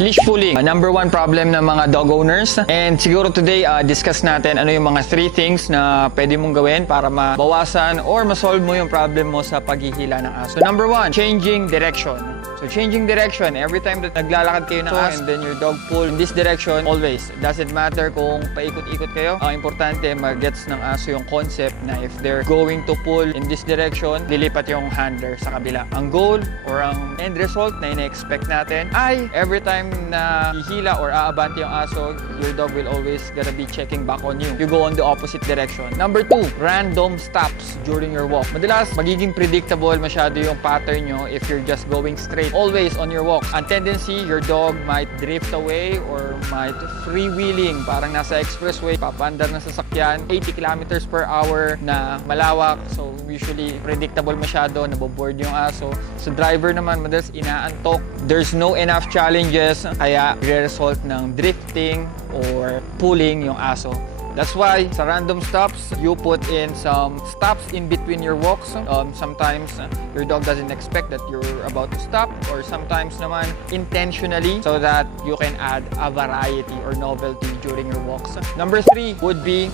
Leash pulling, number one problem ng mga dog owners. And siguro today, discuss natin ano yung mga 3 things na pwede mong gawin para mabawasan or masolve mo yung problem mo sa paghihila ng aso. Number 1, changing direction. So changing direction, every time that naglalakad kayo ng aso and then your dog pull in this direction, always, doesn't matter kung paikot-ikot kayo. Ang importante, mag-gets ng aso yung concept na if they're going to pull in this direction, lilipat yung handler sa kabila. Ang goal or ang end result na ina-expect natin ay every time na hihila or aabante yung aso, your dog will always gonna be checking back on you. You go on the opposite direction. Number 2, random stops during your walk. Madalas, magiging predictable masyado yung pattern nyo if you're just going straight always on your walk. Ang tendency, your dog might drift away or might freewheeling, parang nasa expressway, papandar ng sasakyan, 80 kilometers per hour na malawak. So usually predictable masyado, naboboard yung aso. So driver naman madalas inaantok. There's no enough challenges, kaya re-result ng drifting or pulling yung aso. That's why sa random stops, you put in some stops in between your walks. Sometimes your dog doesn't expect that you're about to stop, or sometimes naman intentionally so that you can add a variety or novelty during your walks. Number 3 would be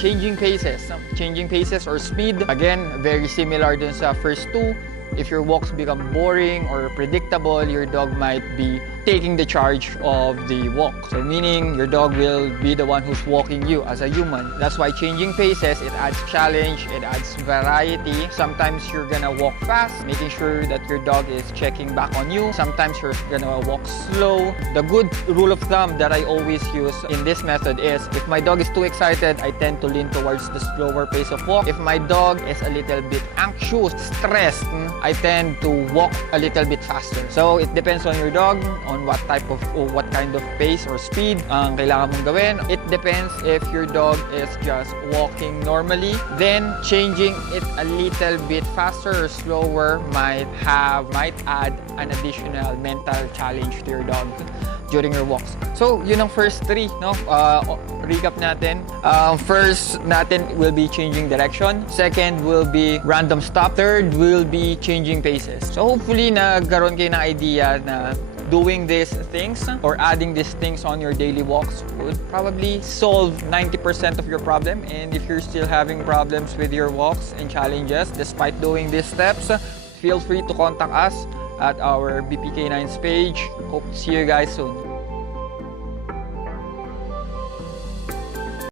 changing paces. Changing paces or speed. Again, very similar dun sa first 2. If your walks become boring or predictable, your dog might be taking the charge of the walk. So meaning your dog will be the one who's walking you as a human. That's why changing paces, it adds challenge, it adds variety. Sometimes you're gonna walk fast, making sure that your dog is checking back on you. Sometimes you're gonna walk slow. The good rule of thumb that I always use in this method is if my dog is too excited, I tend to lean towards the slower pace of walk. If my dog is a little bit anxious, stressed, I tend to walk a little bit faster. So it depends on your dog, on what type of or what kind of pace or speed ang kailangan mong gawin. It depends if your dog is just walking normally, then changing it a little bit faster or slower might add an additional mental challenge to your dog during your walks. So yun ang first 3, no? Recap natin. First natin will be changing direction. Second will be random stop. Third will be changing paces. So hopefully nagkaroon kayo ng idea na doing these things or adding these things on your daily walks would probably solve 90% of your problem. And if you're still having problems with your walks and challenges despite doing these steps, feel free to contact us at our BPK9's page. Hope to see you guys soon.